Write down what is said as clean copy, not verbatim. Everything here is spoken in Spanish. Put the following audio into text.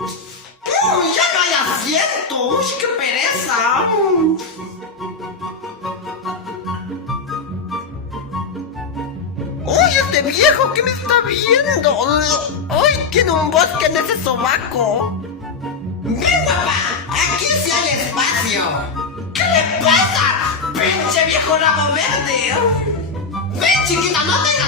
Ya no hay asiento. Uy, qué pereza. Uy, este viejo, ¿qué me está viendo? Uy, tiene un bosque en ese sobaco. Ven, papá, aquí sí hay espacio. ¿Qué le pasa? Pinche viejo rabo verde. Ven, chiquita, no te